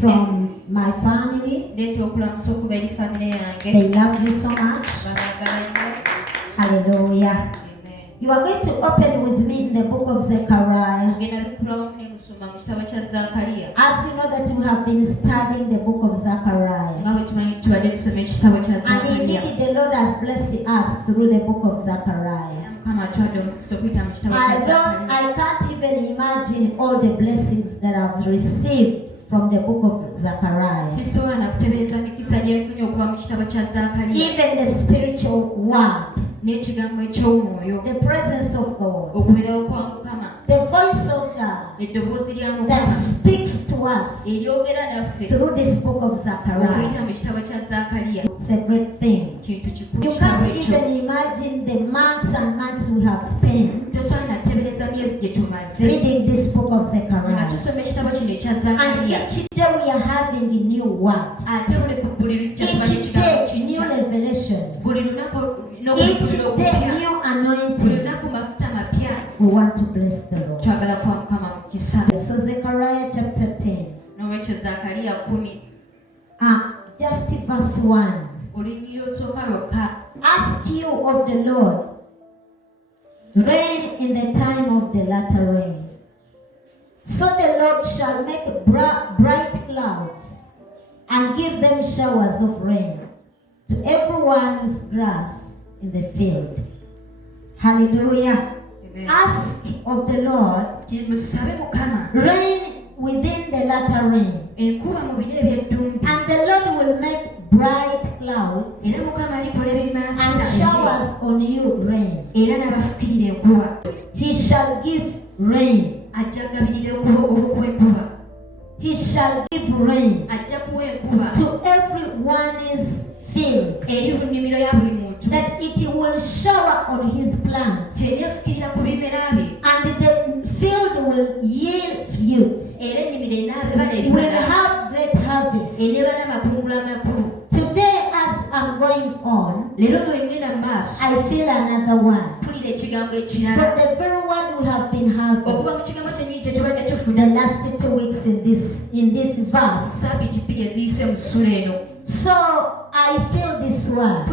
from my family. They love you so much. Hallelujah. You are going to open with me in the book of Zechariah. As you know that we have been studying the book of Zechariah. And indeed the Lord has blessed us through the book of Zechariah. I can't even imagine all the blessings that I've received from the book of Zechariah. Even the spiritual word, the presence of God, the voice of God that speaks to us through this book of Zechariah. It's a great thing. You can't even imagine the months and months we have spent reading this book of Zechariah. And each day we are having a new word. Each day new revelations. Each day new anointing. We want to bless the Lord. So Zechariah chapter 10. Just verse 1. Ask you of the Lord, rain in the time of the latter rain. So the Lord shall make bright clouds and give them showers of rain to everyone's grass in the field. Hallelujah. Amen. Ask of the Lord, rain within the latter rain. And the Lord will make bright clouds and showers on you rain. He shall give rain. He shall give rain to everyone's field, that it will shower on his plants, and the field will yield fruit. Will have great harvest. Today, as I'm going on, I feel another one. For the very one we have been having the last 2 weeks in this verse. So I feel this one,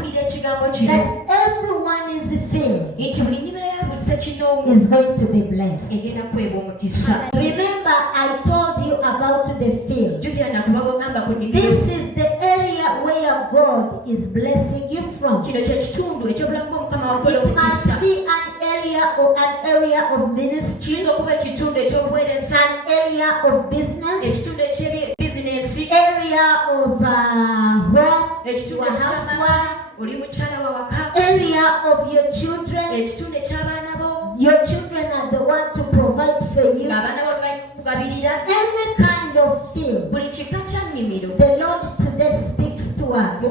that everyone is filled is going to be blessed. Remember, I told you about the field. This is the area where God is blessing you from. It must be an area of ministry, an area of business, area of home, housewife, area of your children. Your children are the one to provide for you. Every kind of field. The Lord today speaks to us.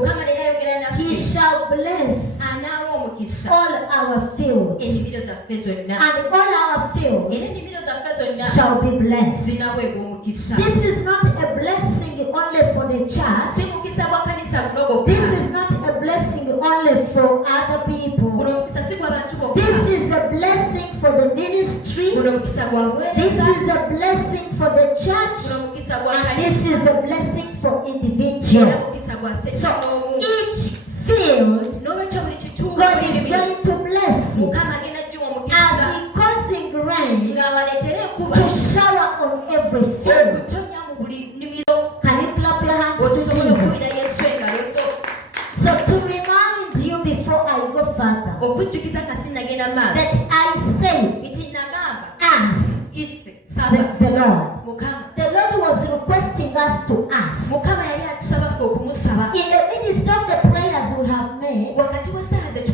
He shall bless all our fields, and all our fields shall be blessed. This is not a blessing only for the church. This is not a blessing only for other people. This is a blessing for the ministry. This is a blessing for the church. And this is a blessing for individuals. So each field, God is going to bless it as He causing rain to shower on every field. Can you clap your hands to Jesus? So to remind you before I go further, that I say, ask the Lord. The Lord was requesting us to ask. In the midst of the prayers we have made,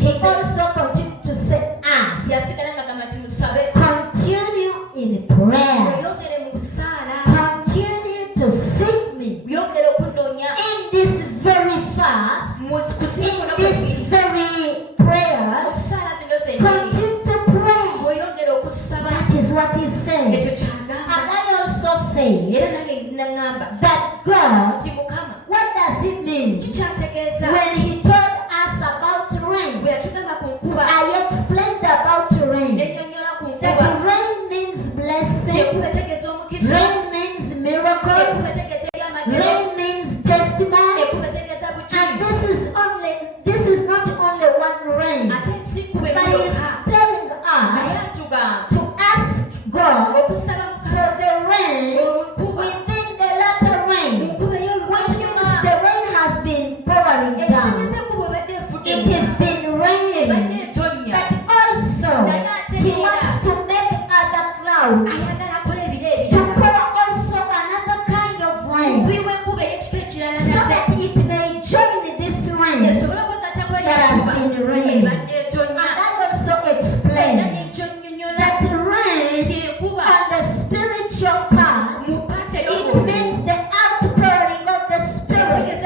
He also continued to say, ask. Continue in prayer. Continue to seek me. In this very fast, in this very prayers, continue to pray. That is what He said. And I also say that God, what does it mean? When He told us about rain, I explained about rain. That rain means blessing, rain means miracles, Rain means testimony. And this is not only one rain, but He is telling us to ask God for the rain within the latter rain, which means the rain has been pouring down. It has been raining, but also He wants to make other clouds to pour also another kind of rain, so that it may join this rain that has been raining. And I also explained that rain on the spiritual part, it means the outpouring of the Spirit.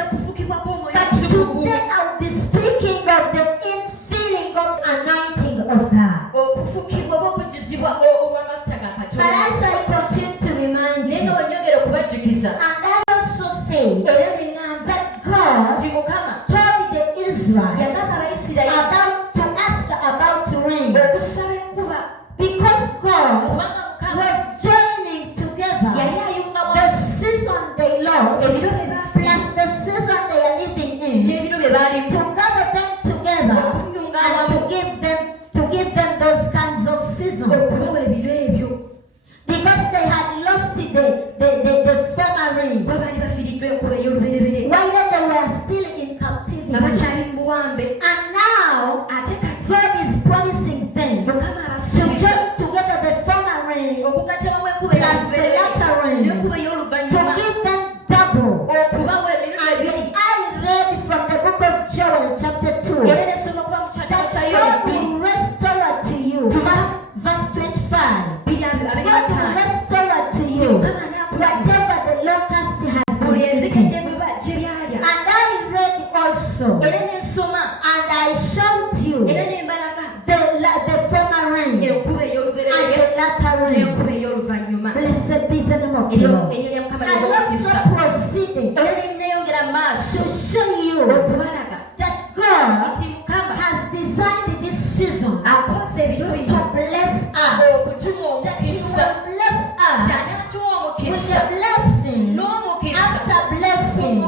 But today I'll be speaking of the infilling of anointing of God. But as I continue to remind you, and I also say that God told the Israelites about to ask about rain, because God was joining together the season they lost plus the season they are living in, to gather them together and to give them those kinds of seasons, because they had lost the former rain while they were still in captivity. And now God is promising them to join together the former rain plus the latter rain, to give them double. And I read from the book of Joel chapter 2 that God will restore to you, verse 25. God will restore to you whatever the locust has been eaten. And I read also, and I showed you the former rain and the latter rain. Blessed be the name of the Lord. I also proceeded to show you that God has designed this season to bless us, that He will bless us with a blessing after blessing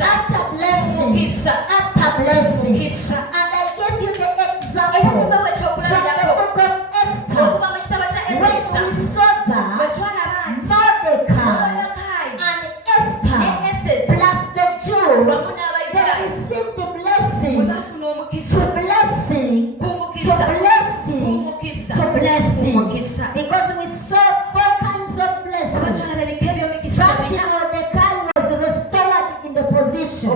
after blessing after blessing. And I gave you the example from the book of Esther, when we saw that Mordecai and Esther plus the Jews, they received the blessing to blessing to blessing to blessing, because we saw 4 kinds of blessings. First, Mordecai was restored in the position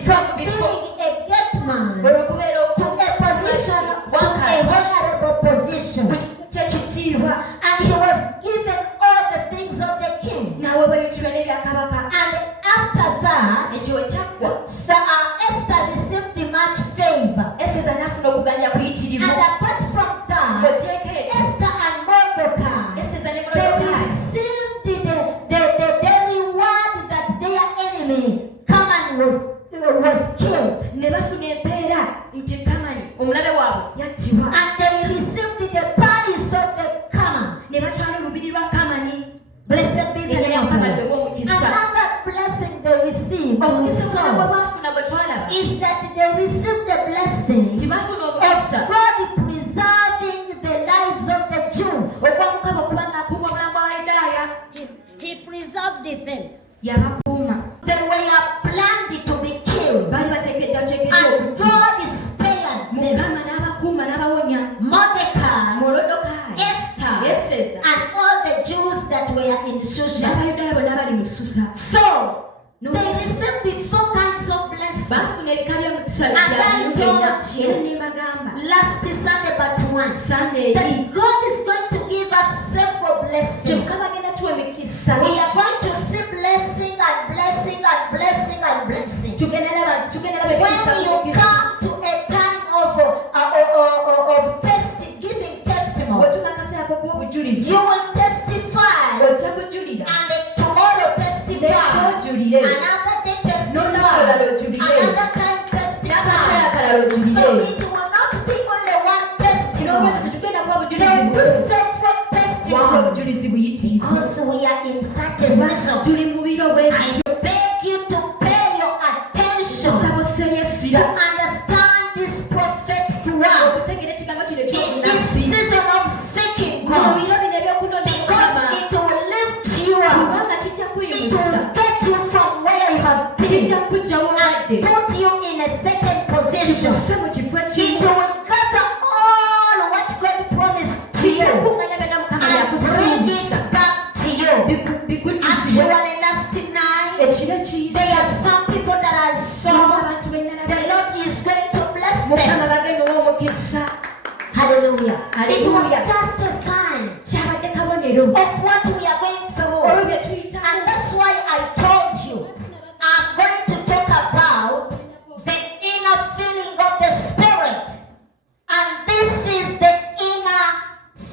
from being a gate man to a position, to a honorable position, and he was given all the things of the king. And after that, Esther received much favor. And apart from that, Esther and Mordecai, they received the reward that their enemy Haman was killed. And they received the price of the Haman. Blessed be the name of God. Another blessing they received, we saw, is that they received the blessing of God preserving the lives of the Jews. He preserved them. They were planned to be killed, and God spared them. Mordecai, Esther, and all the Jews that were in Shusha. So they received the 4 kinds of blessings. And I told you last Sunday but once that God is going to give us several blessings. We are going to see blessing and blessing and blessing and blessing. When you come to a time of giving testimony, you will testify, and tomorrow testify, another day testify, another time testify. So it will not be only one testimony. There will be several testimonies, because we are in such a season. And you pay get you from where you have been and put you in a certain position. It will gather all what God promised to you and bring it back to you. Actually, last night, there are some people that I saw. The Lord is going to bless them. Hallelujah. It was just a sign of what we are going through. And that's why I told you I'm going to talk about the inner feeling of the Spirit. And this is the inner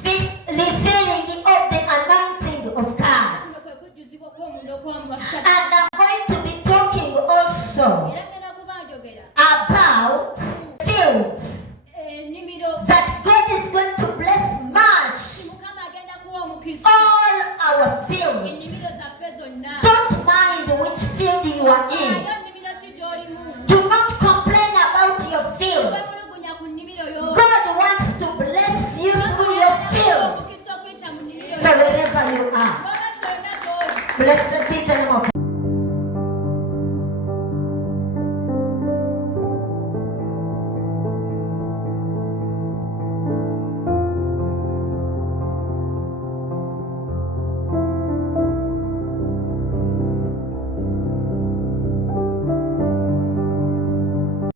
feeling of the anointing of God. And I'm going to be talking also about fields that God is going to bless much. All our fields. Don't mind which field you are in. Do not complain about your field. God wants to bless you through your field. So wherever you are, blessed be the name of God.